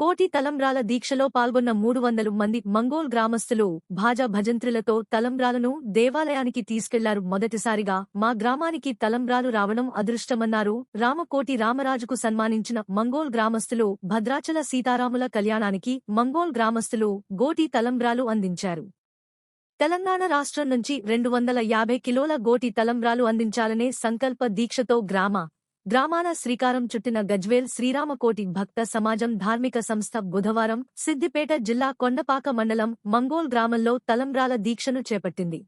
కోటి తలంబ్రాల దీక్షలో పాల్గొన్న 300 మంది మంగోల్ గ్రామస్తులు భాజా భజంత్రులతో తలంబ్రాలను దేవాలయానికి తీసుకెళ్లారు. మొదటిసారిగా మా గ్రామానికి తలంబ్రాలు రావడం అదృష్టమన్నారు. రామకోటి రామరాజుకు సన్మానించిన మంగోల్ గ్రామస్తులు భద్రాచల సీతారాముల కళ్యాణానికి మంగోల్ గ్రామస్తులు గోటి తలంబ్రాలు అందించారు. తెలంగాణ రాష్ట్రం నుంచి 250 కిలోల గోటి తలంబ్రాలు అందించాలనే సంకల్ప దీక్షతో గ్రామాల శ్రీకారం చుట్టిన గజ్వేల్ శ్రీరామకోటి భక్త సమాజం ధార్మిక సంస్థ బుధవారం సిద్దిపేట జిల్లా కొండపాక మండలం మంగోల్ గ్రామంలో తలంబ్రాల దీక్షను చేపట్టింది.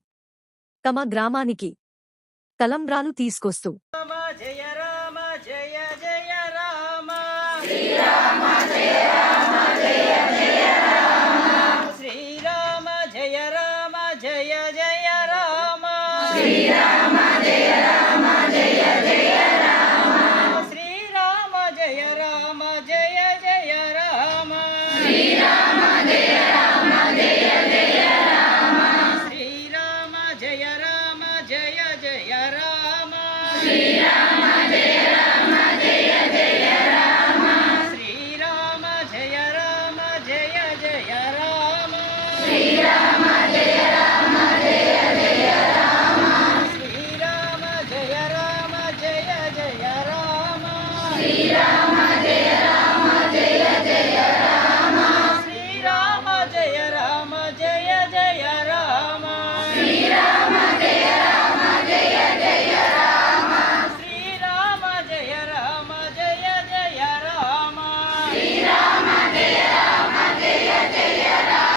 తమ గ్రామానికి తలంబ్రాలు తీసుకొస్తూ శ్రీరామ జయ రామ జయ జయ రామ శ్రీరామ జయ రామ జయ జయ రామ శ్రీరామ జయ రామ